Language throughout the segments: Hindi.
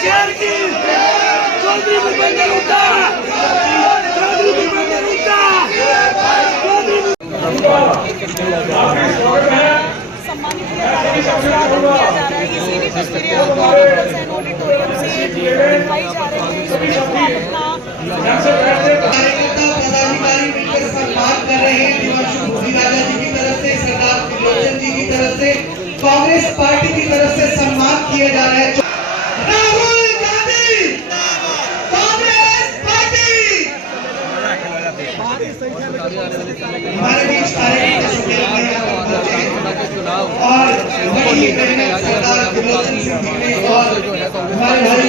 शहर की चौधरी भूपेंद्र हुड्डा, चौधरी भूपेंद्र हुड्डा, सम्मानित स्वागत किया जा रहा है। ये सीधी तस्वीरें आपको ऑडिटोरियम से दिखाई जा रही है। पदाधिकारी मिलकर सम्मान कर रहे हैं दिवांशु बुद्धि राजा जी की तरफ से, सरदार त्रिलोचन जी की तरफ से, कांग्रेस पार्टी की तरफ से सम्मान किया जा रहा है। राहुल गांधी कांग्रेस पार्टी हमारे बीच और वही सरदार त्रिलोचन सिंह जी ने और हमारे भाई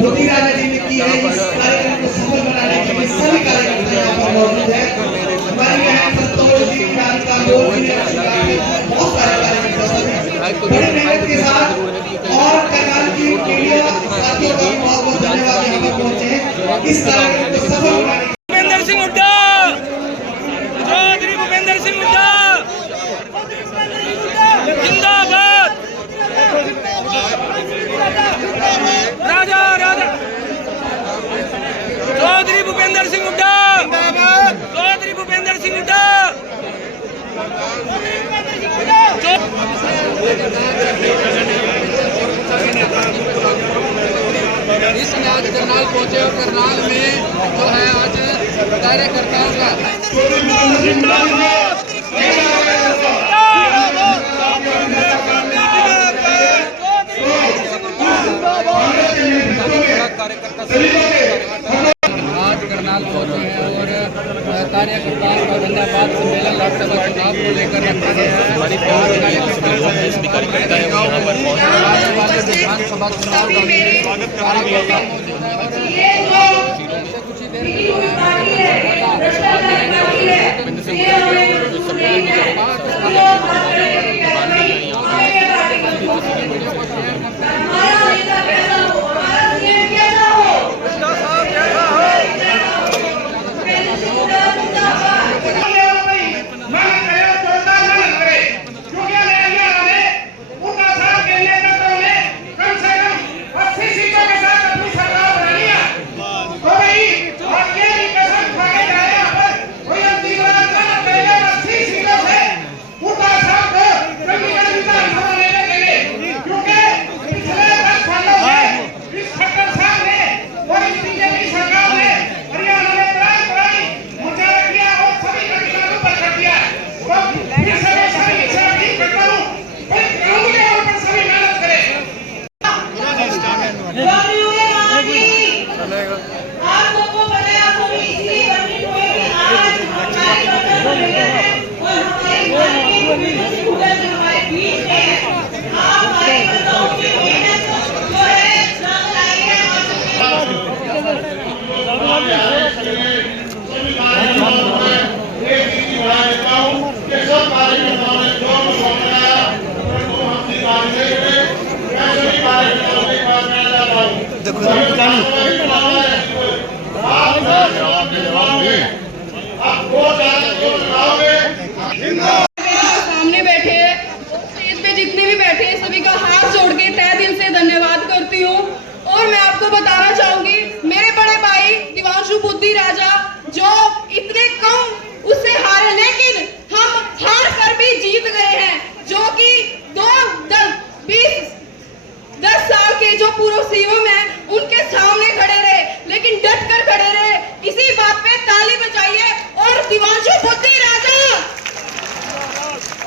बुद्धि राजा जी ने की है। इस कार्यक्रम को सफल बनाने के लिए सभी कार्यकर्ता यहाँ पर मौजूद है। हमारे यहाँ संतोष जी, कांता गोविंद, बहुत सारे कार्यकर्ता बड़े मेहनत के साथ और टेक्नोलॉजी के लिए साथियों का बहुत बहुत धन्यवाद यहाँ पर पहुंचे हैं। इस कार्यक्रम को सफल बनाने भूपेंद्र सिंह हुड्डा, चौधरी भूपेंद्र सिंह हुड्डा जिंदाबाद, राजा राजा चौधरी भूपेंद्र सिंह हुड्डा, चौधरी भूपेंद्र सिंह हुड्डा, इसमें आज करनाल पहुंचे और करनाल में जो है आज कार्यकर्ताओं का आज करनाल पहुंचे हैं और कार्यकर्ताओं का धन्यवाद सम्मेलन लोकसभा चुनाव को लेकर रखा गया है। विधानसभा चुनाव का कुछ ही देर सामने बैठे हैं, स्टेज पे जितने भी बैठे हैं सभी का हाथ जोड़ के तहे दिल से धन्यवाद करती हूँ। और मैं आपको बताना चाहूंगी, मेरे बड़े भाई दिवांशु बुद्धि राजा जो इतने कम उससे हारे, लेकिन हम हार कर भी जीत गए हैं। जो कि 10 साल के जो पूर्व सीएम हैं उनके सामने खड़े रहे, लेकिन डट कर खड़े रहे। इसी बात पे ताली बजाइए। और दिवांशु बुद्धि राजा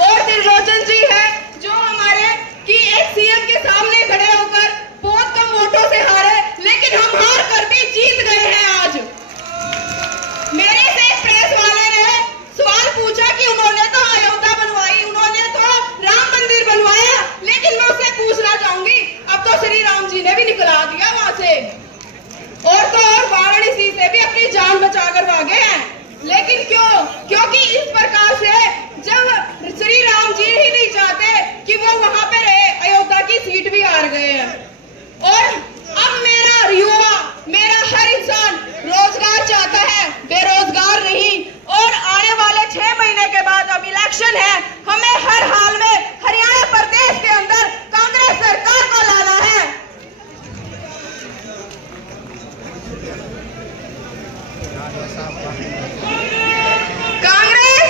और त्रिलोचन जी है जो हमारे की एक सीएम के सामने खड़े होकर बहुत कम वोटों से हारे, लेकिन हम हार कर भी जीत गए हैं आज। मेरे से प्रेस वाले ने सवाल पूछा कि उन्होंने तो अयोध्या बनवाई, उन्होंने तो राम मंदिर बनवाया, लेकिन मैं उससे पूछना चाहूंगी, अब तो श्री राम जी ने भी निकला दिया वहां से, और तो और वाराणसी से भी अपनी जान बचाकर भागे हैं। लेकिन क्यों? क्योंकि इस प्रकार से जब श्री राम जी ही नहीं चाहते कि वो वहां पे रहे, अयोध्या की सीट भी हार गए हैं। और अब मेरा युवा, मेरा हर इंसान रोजगार चाहता है, बेरोजगार नहीं। और आने वाले 6 महीने के बाद अब इलेक्शन है, हमें हर हाल में हरियाणा प्रदेश के अंदर कांग्रेस सरकार को लाना है। कांग्रेस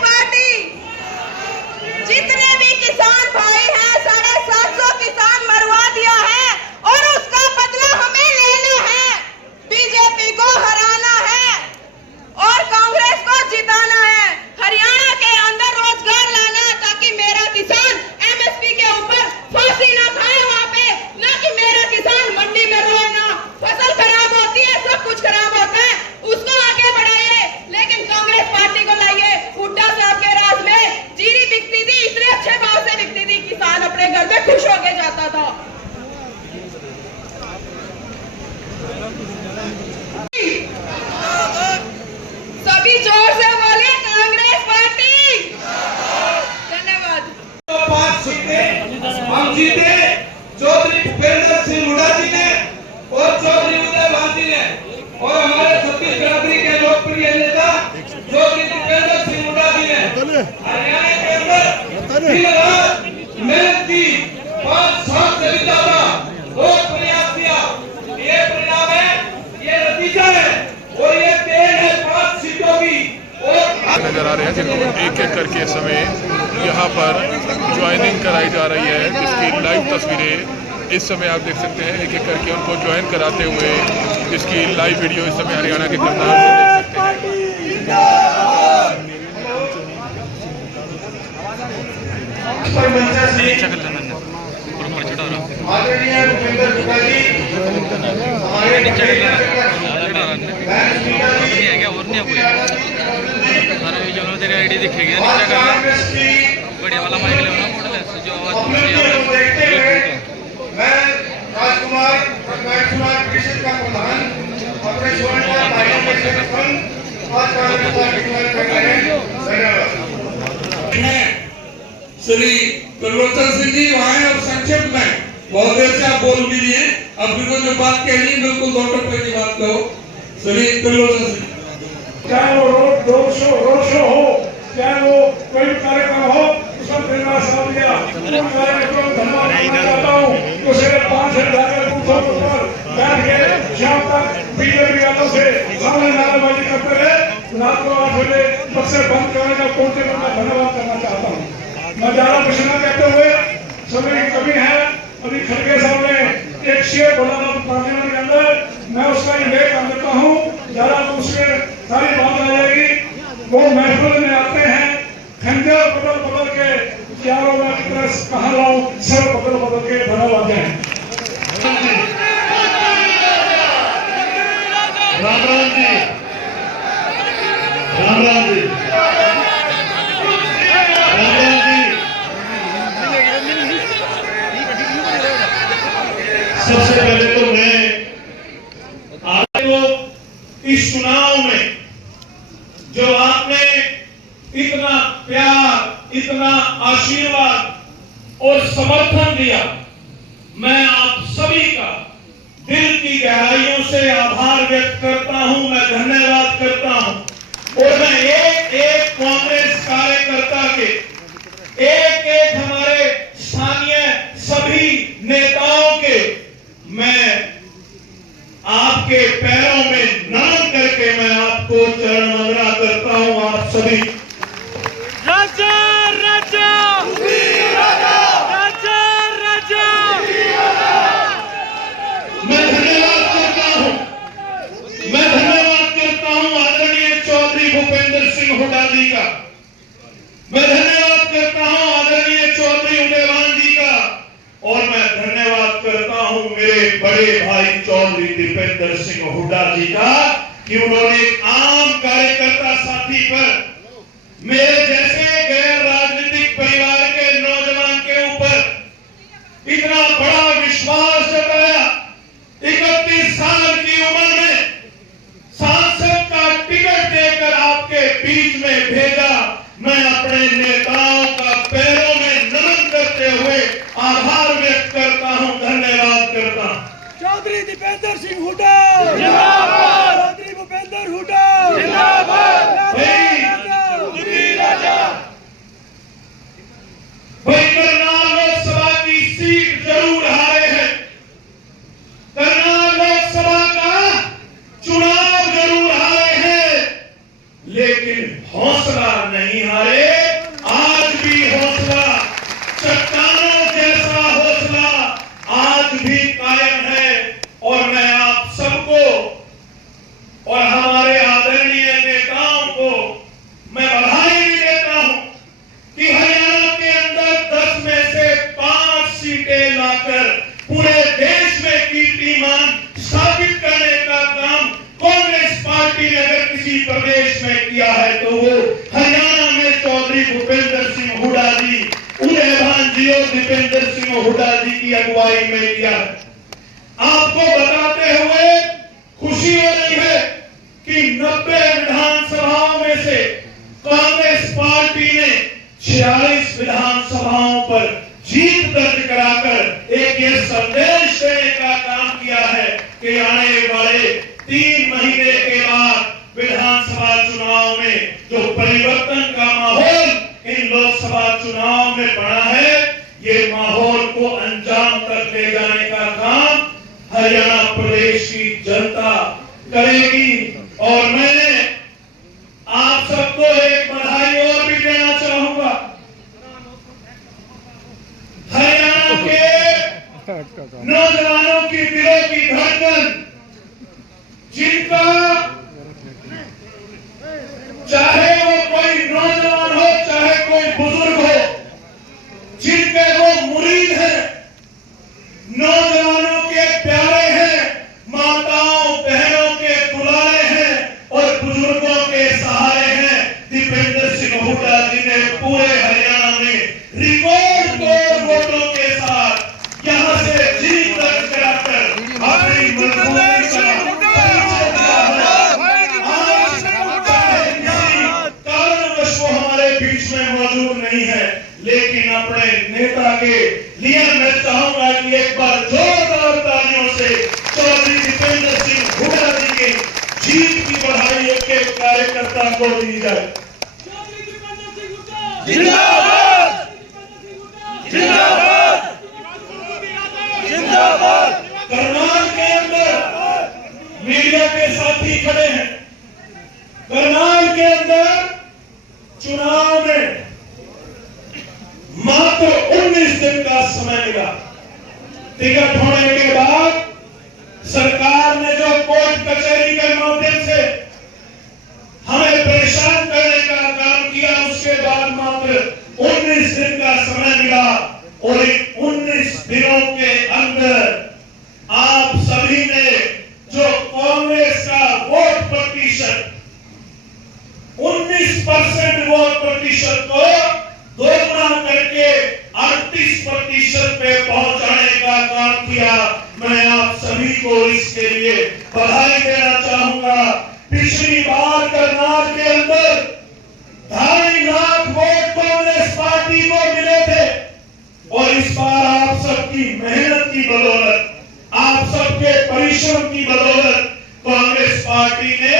पार्टी जितने भी किसान भाई हैं 750 किसान मरवा दिया है और उसका बदला हमें लेना है। बीजेपी को हराना है और कांग्रेस को जिताना है। हरियाणा के अंदर रोजगार लाना ताकि मेरा किसान एमएसपी के ऊपर फांसी ना खाए वहाँ पे, ना कि मेरा किसान मंडी में रोए ना। फसल खराब होती है, सब कुछ खराब होता है, उसको आगे बढ़ाइए, लेकिन कांग्रेस पार्टी को लाइए। हुड्डा साहब के राज में जीरी बिकती थी, इतने अच्छे भाव से बिकती थी, किसान अपने घर में खुश होके जाता था। सभी जोर से बोले कांग्रेस पार्टी। धन्यवाद। 5 सीटें हम जीते, चौधरी भूपेंद्र सिंह हुड्डा जी ने और चौधरी उदय भाटी ने, और हमारे छत्तीसगढ़ के लोकप्रिय नेता चौधरी भूपेंद्र सिंह हुड्डा जी ने हरियाणा के अंदर दिन रात मेहनत की, 5 साल से भी ज्यादा बहुत प्रयास किया। ये परिणाम है, ये नतीजा है और ये देन है 5 सीटों की। और नजर आ रहे हैं जिनको एक एक करके इस समय यहाँ पर ज्वाइनिंग कराई जा रही है, जिसकी लाइव तस्वीरें इस समय आप देख सकते हैं। एक एक करके उनको ज्वाइन कराते हुए जिसकी लाइव वीडियो इस समय हरियाणा के करनाल से देख सकते हैं। आदरणीय भूपेंद्र हुड्डा जी हमारे आईडी दिखेगी बढ़िया वाला माइक लेना मॉडल है जो मैं राजकुमार परिषद का प्रधान अपने स्वर्ण भाइयों में से आज कांग्रेस पार्टी के धन्यवाद। श्री त्रिलोचन सिंह जी वहाँ हैं और संक्षिप्त में बहुत देर से आप बोल भी लिए, अब बिल्कुल जो बात कहनी बिल्कुल 2 टप्पे की बात कहो। श्री त्रिलोचन सिंह, चाहे वो रोड शो हो, चाहे वो कोई कार्यक्रम हो, उसमें धन्यवाद साहब दिया। कार्यक्रम धन्यवाद देना चाहता हूँ तो सिर्फ 5,000 के बूथों पर बैठ के शाम तक बीजेपी वालों से सामने नारेबाजी करते रहे। रात को 8 बजे बक्से बंद करने का पहुंचे को मैं धन्यवाद करना चाहता हूँ। मैं ज्यादा कुछ न कहते हुए समय की कमी है, अभी खड़गे साहब ने एक शेर बोला था पार्लियामेंट के अंदर, मैं उसका उल्लेख कर देता हूँ, ज्यादा तो उसके सारी बात आ जाएगी। वो महफिल में आते हैं, खंजर बदल के चारों में कहाँ लाऊं, सर बदल के धन्यवाद हैं। राम राम जी, राम राम जी, राम राम जी। सबसे पहले तो मैं आपको इस चुनाव में जो आपने इतना प्यार, इतना आशीर्वाद और समर्थन दिया, मैं आप सभी का दिल की गहराइयों से आभार व्यक्त करता हूं, मैं धन्यवाद करता हूं। और मैं एक कांग्रेस कार्यकर्ता के, एक हमारे स्थानीय सभी नेताओं के मैं आपके पैरों में नमन करके मैं आपको चरण वंदना करता हूं। आप सभी मैं धन्यवाद करता हूं आदरणीय चौधरी भूपेंद्र सिंह हुड्डा जी का, मैं धन्यवाद करता हूं आदरणीय चौधरी उदयवान जी का, और मैं धन्यवाद करता हूं मेरे बड़े भाई चौधरी दीपेंद्र सिंह हुड्डा जी का कि उन्होंने आम कार्यकर्ता साथी पर मेरे जैसे गैर राजनीतिक परिवार के नौजवान के ऊपर इतना बड़ा विश्वास जताया। 31 साल की उम्र में सांसद का टिकट देकर आपके बीच में भेजा। मैं अपने नेताओं का पैरों में नमन करते हुए आभार व्यक्त करता हूं, धन्यवाद करता हूं। चौधरी दीपेंद्र सिंह हुड्डा जिंदाबाद, चौधरी भूपेंद्र हुड्डा जिंदाबाद, भाई करनाल लोकसभा की सीट जरूर हारे हैं, करनाल लोकसभा का आज भी कायम है। और मैं आप सबको और हमारे आदरणीय नेताओं को मैं बधाई भी देता हूं कि हरियाणा के अंदर 10 में से 5 सीटें लाकर पूरे देश में कीर्तिमान स्थापित करने का काम कांग्रेस पार्टी ने अगर किसी प्रदेश में किया है तो वो हरियाणा में चौधरी भूपेंद्र सिंह हुड्डा जी, उदयभान जी और दीपेंद्र सिंह हुड्डा जी की अगुवाई में किया है। आपको बताते हुए खुशी हो रही है कि 90 विधानसभाओं में से कांग्रेस पार्टी ने 46 विधानसभाओं पर जीत दर्ज कराकर एक ये संदेश देने का काम किया है कि आने वाले 3 महीने के बाद विधानसभा चुनाव में जो परिवर्तन का माहौल इन लोकसभा चुनाव में बना है, ये माहौल को अंजाम तक ले जाने का काम हरियाणा प्रदेश की जनता करेगी। और मैं आप सबको एक बधाई और भी देना चाहूंगा। हरियाणा के नौजवानों की दिलों की धड़कन, जिनका चाहे वो कोई नौजवान हो चाहे कोई बुजुर्ग हो, जिनके वो मुरीद हैं, नौजवानों के प्यारे हैं, माताओं बहनों के दुलारे हैं और बुजुर्गों के सहारे हैं, दीपेंद्र सिंह हुड्डा जी ने पूरे हरियाणा में रिकॉर्ड तोड़ वोटों के साथ यहां से जीत दर्ज कराकर अपनी मजबूती का कारणवश वो हमारे बीच में मौजूद नहीं है, लेकिन अपने नेता के लिए मैं चाहूंगा कि एक बार जोरदार तालियों से चौधरी दीपेंद्र सिंह हुड्डा जी की जीत की बधाई एक कार्यकर्ता को दी जाए। जिंदाबाद जिंदाबाद जिंदाबाद। करनाल के अंदर मीडिया के साथी खड़े हैं। करनाल के अंदर चुनाव में मात्र 19 दिन का समय मिला। टिकट होने के बाद सरकार ने जो कोर्ट कचहरी के माध्यम से हमें परेशान करने का काम किया, उसके बाद मात्र 19 दिन का समय मिला। और इन 19 दिनों के अंदर आप सभी ने जो कांग्रेस का वोट प्रतिशत 19% वोट प्रतिशत को दोगुना करके 38% पे पहुंचाने का काम किया, मैं आप सभी को इसके लिए बधाई देना चाहूंगा। पिछली बार करनाल के अंदर 2.5 लाख वोट कांग्रेस पार्टी को मिले थे और इस बार आप सबकी मेहनत की बदौलत, आप सबके परिश्रम की बदौलत कांग्रेस पार्टी ने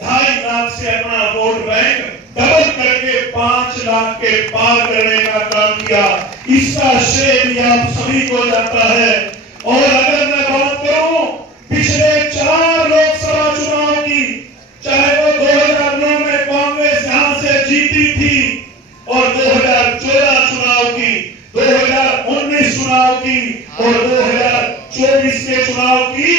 2.5 लाख से अपना वोट बैंक डबल करके 5 लाख के पार करने का काम किया। इसका श्रेय भी आप सभी को जाता है। और अगर मैं बात करूं पिछले 4 लोकसभा चुनाव की, चाहे वो 2009 में कांग्रेस यहां से जीती थी और 2014 चुनाव की, 2019 चुनाव की और 2024 के चुनाव की,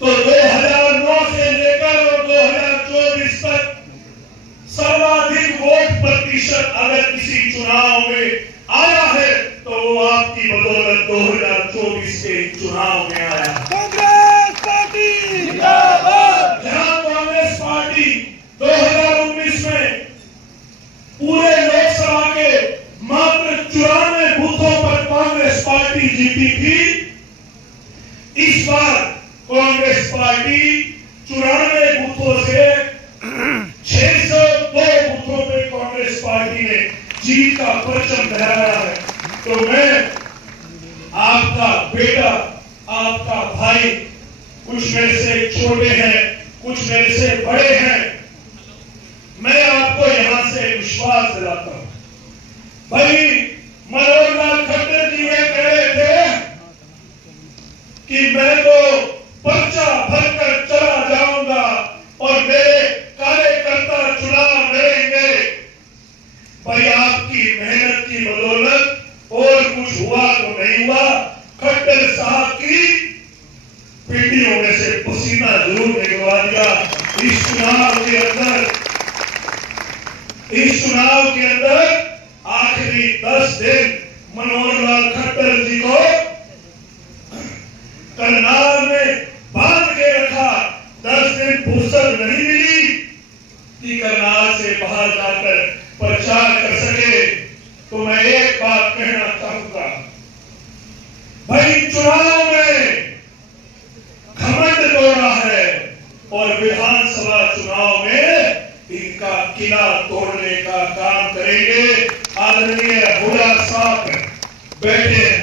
तो 2009 से लेकर और 2024 तक सर्वाधिक वोट प्रतिशत अगर किसी चुनाव में आया है तो वो आपकी बदौलत 2024 के चुनाव में आया। कांग्रेस पार्टी जिंदाबाद। जहां कांग्रेस पार्टी 2019 में पूरे लोकसभा के मात्र 94 बूथों पर कांग्रेस पार्टी जीती थी, इस बार कांग्रेस पार्टी 94 बूथों से 602 बूथों पे कांग्रेस पार्टी ने जीत का परचम लहराया है। तो मैं आपका बेटा, आपका भाई, कुछ मेरे से छोटे हैं, कुछ मेरे से बड़े हैं, मैं आपको यहां से विश्वास दिलाता हूं। भाई मनोहर लाल खट्टर जी ये कह रहे थे कि मैं तो पर्चा भरकर चला जाऊंगा और मेरे कार्यकर्ता चुनाव लड़ेंगे। भाई आपकी मेहनत की बदौलत और कुछ हुआ तो नहीं हुआ, खट्टर साहब की पीढ़ियों में से पसीना जरूर निकलवा दिया। इस चुनाव के अंदर आखिरी 10 दिन मनोहर लाल खट्टर जी को करनाल में बांध के रखा। 10 दिन फुर्सत नहीं मिली कि करनाल से बाहर जाकर प्रचार कर सके। तो मैं एक बात कहना चाहूंगा, भाई चुनाव में घमंड तोड़ा है और विधानसभा चुनाव में इनका किला तोड़ने का काम करेंगे। आदरणीय हुड्डा साहब बैठे हैं।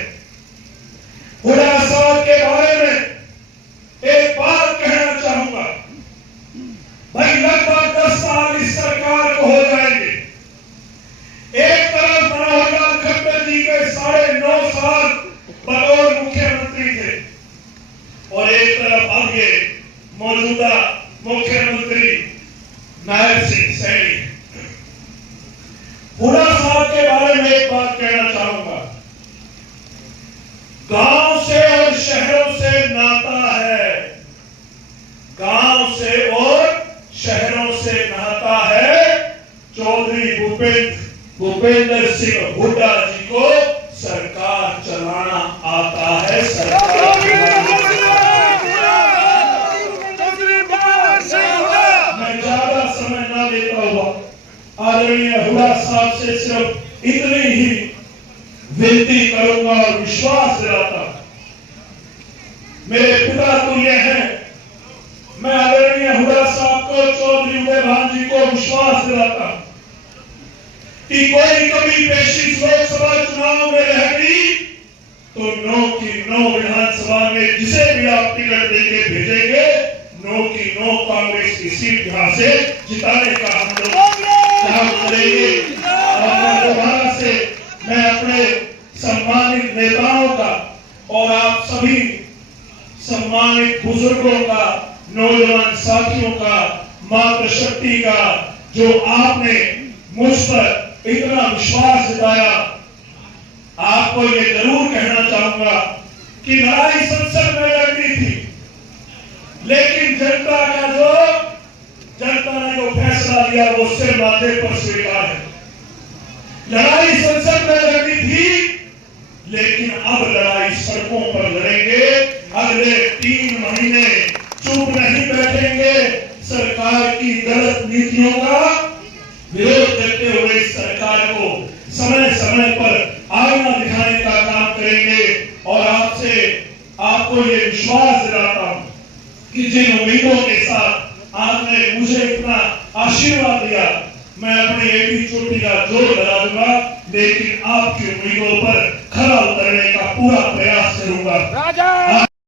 हुड्डा साहब के बारे में एक बात कहना चाहूंगा, भाई लगभग 10 साल इस सरकार को हो जाएंगे। एक तरफ मनोहर लाल खट्टर जी के 9.5 साल बतौर मुख्यमंत्री थे और एक तरफ अब ये मौजूदा मुख्यमंत्री नायब सिंह सैनी। हुड्डा साहब के बारे में एक बात कहना चाहूंगा, गांव से और शहरों से नाता है, गांव से और शहरों से नाता है। चौधरी भूपेंद्र सिंह हुड्डा जी को सरकार चलाना आता है। मैं ज्यादा समय ना लेता हुआ आदरणीय हुड्डा साहब से सिर्फ इतनी ही विनती करूंगा और विश्वास दिलाता, मेरे पिता तुल्य हैं। मैं आदरणीय हुड्डा साहब को, चौधरी उदय भान जी को विश्वास दिलाता कि कोई कभी पेशी लोकसभा चुनाव में रह गई तो 9 की 9 विधानसभा में जिसे भी आप टिकट देके भेजेंगे, 9 की 9 कांग्रेस की सीट यहां से जिताने का हम लोग काम करेंगे। और दोबारा से मैं अपने सम्मानित नेताओं का और आप सभी सम्मानित बुजुर्गों का, नौजवान साथियों का, मातृशक्ति का, जो आपने मुझ पर इतना विश्वास जताया, आपको ये जरूर कहना चाहूंगा कि लड़ाई संसद में लड़नी थी, लेकिन जनता ने जो फैसला लिया वो सिर माथे पर स्वीकार है। लड़ाई संसद में लड़नी थी, लेकिन अब लड़ाई सड़कों पर लड़ेंगे। अगले 3 महीने चुप नहीं बैठेंगे। सरकार की गलत नीतियों का विरोध करते हुए इस सरकार को समय समय पर आईना दिखाने का काम करेंगे। और आपको ये विश्वास दिलाता हूं कि जिन उम्मीदों के साथ आपने मुझे इतना आशीर्वाद दिया, मैं अपनी एडी चोटी का जोर लगा दूंगा, लेकिन आपकी उम्मीदों पर खरा उतरने का पूरा प्रयास करूंगा।